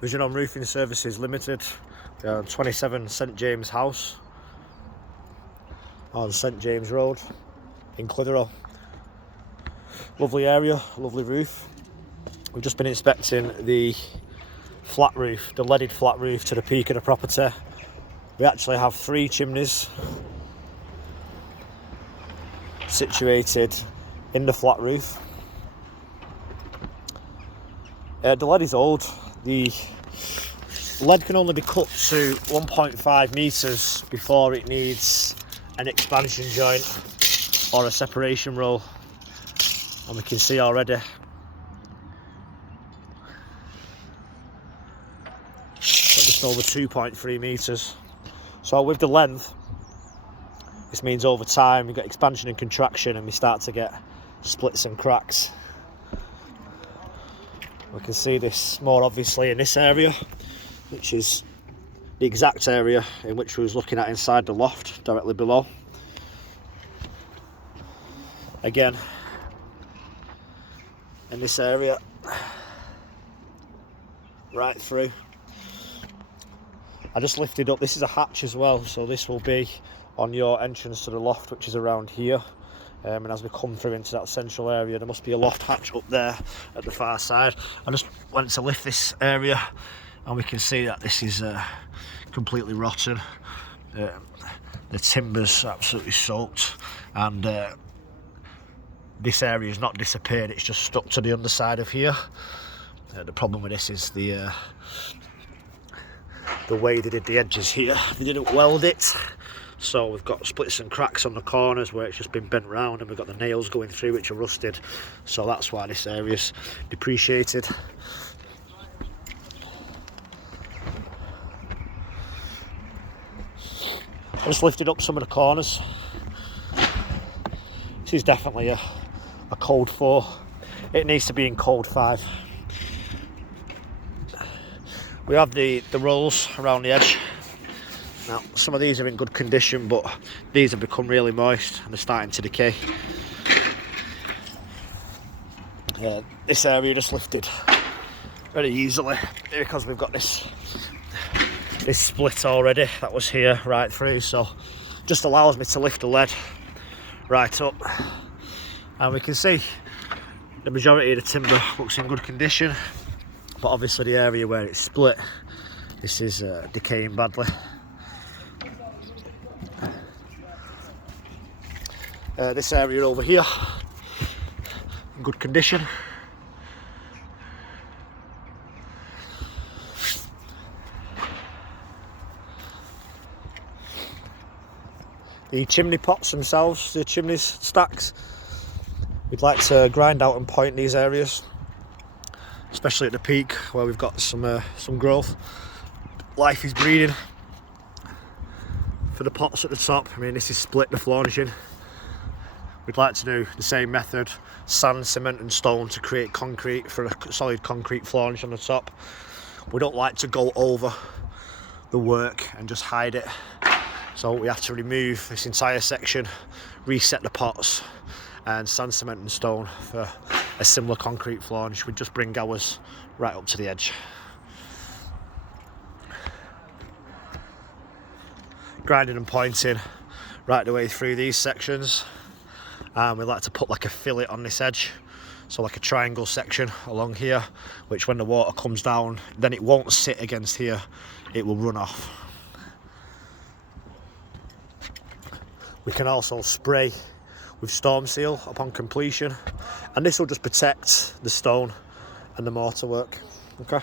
Vision Roofing Services Limited, 27 St James House on St James Road in Clitheroe. Lovely area, lovely roof. We've just been inspecting the flat roof, the leaded flat roof to the peak of the property. We actually have 3 chimneys situated in the flat roof. The lead is old. The lead can only be cut to 1.5 metres before it needs an expansion joint or a separation roll, and we can see already just over 2.3 metres. So with the length, this means over time we get expansion and contraction and we start to get splits and cracks. We can see this more obviously in this area, which is the exact area in which we was looking at inside the loft directly below. Again, in this area, right through. I just lifted up, this is a hatch as well, so this will be on your entrance to the loft, which is around here. And as we come through into that central area, there must be a loft hatch up there at the far side. I just went to lift this area and we can see that this is completely rotten. The timber's absolutely soaked, and this area has not disappeared, it's just stuck to the underside of here. The problem with this is the way they did the edges here. They didn't weld it, so we've got splits and cracks on the corners where it's just been bent round, and we've got the nails going through which are rusted, so that's why this area's depreciated. I just lifted up some of the corners. This is definitely a code 4. It needs to be in code 5. We have the rolls around the edge. Now, some of these are in good condition, but these have become really moist and they're starting to decay. This area just lifted very easily because we've got this split already that was here right through, so just allows me to lift the lead right up, and we can see the majority of the timber looks in good condition, but obviously the area where it's split, this is decaying badly. This area over here in good condition. The chimney pots themselves, the chimney stacks, we'd like to grind out and point these areas, especially at the peak where we've got some growth. Life is breeding for the pots at the top. I mean, this is split the flanging. We'd like to do the same method, sand, cement and stone to create concrete for a solid concrete flange on the top. We don't like to go over the work and just hide it. So we have to remove this entire section, reset the pots, and sand, cement and stone for a similar concrete flange. We just bring ours right up to the edge. Grinding and pointing right the way through these sections. And we like to put like a fillet on this edge, so like a triangle section along here, which when the water comes down, then it won't sit against here, it will run off. We can also spray with Storm Seal upon completion, and this will just protect the stone and the mortar work. Okay.